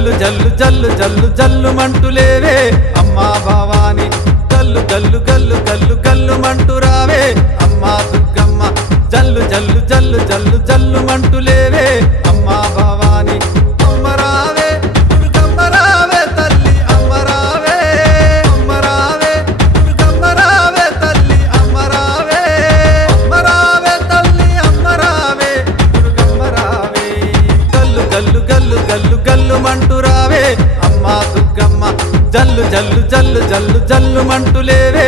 జల్లు జల్లు జల్లు జల్లు జల్లు మంటులేవే అమ్మా భవాని గల్లు గల్లు గల్లు గల్లు గల్లు మంటు రావే. అమ్మా దుర్గమ్మ జల్లు జల్లు జల్లు జల్లు జల్లు మంటులేవే అమ్మా గల్లు రావే. అమ్మా దుర్గమ్మ జల్లు జల్లు జల్లు జల్లు జల్లు మంటులేవే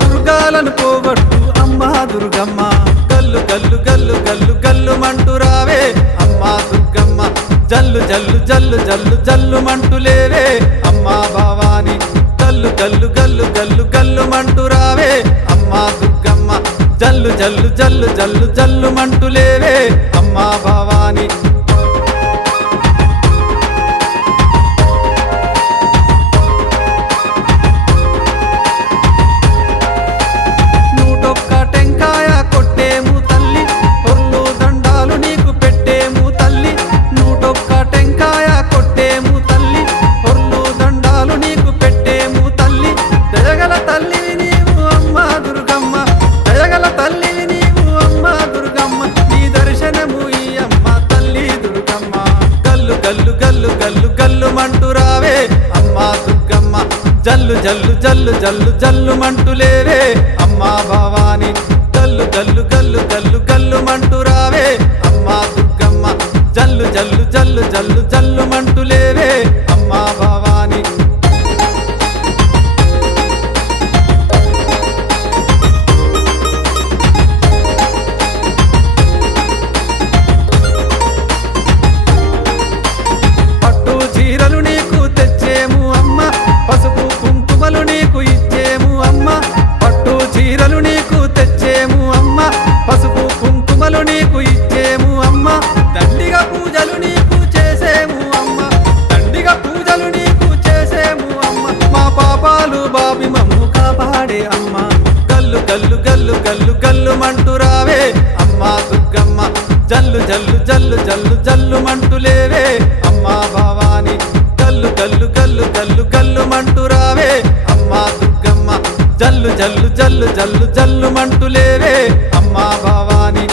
దుర్గాలను పోగొట్టు అమ్మ దుర్గమ్మ. గల్లు గల్లు గల్లు గల్లు గల్లు మంటు రావే. అమ్మా దుర్గమ్మ జల్లు జల్లు జల్లు జల్లు జల్లు మంటులేవే అమ్మా భవాని గల్లు గల్లు గల్లు గల్లు గల్లు మంటు రావే. అమ్మా దుర్గమ్మ జల్లు జల్లు జల్లు జల్లు జల్లు మంటులేవే అమ్మా భవాని జల్లు జల్లు జల్లు జల్లు జల్లు మంటులేరే. అమ్మా భవాని జల్లు జల్లు గల్లు గల్లు గల్లు మంటు రావే. అమ్మా దుర్గమ్మ జల్లు జల్లు జల్లు జల్లు జల్లు మంటులేవే అమ్మా భవాని గల్లు గల్లు గల్లు గల్లు గల్లు మంటు రావే. అమ్మా దుర్గమ్మ జల్లు జల్లు జల్లు జల్లు జల్లు మంటులేవే అమ్మా భవాని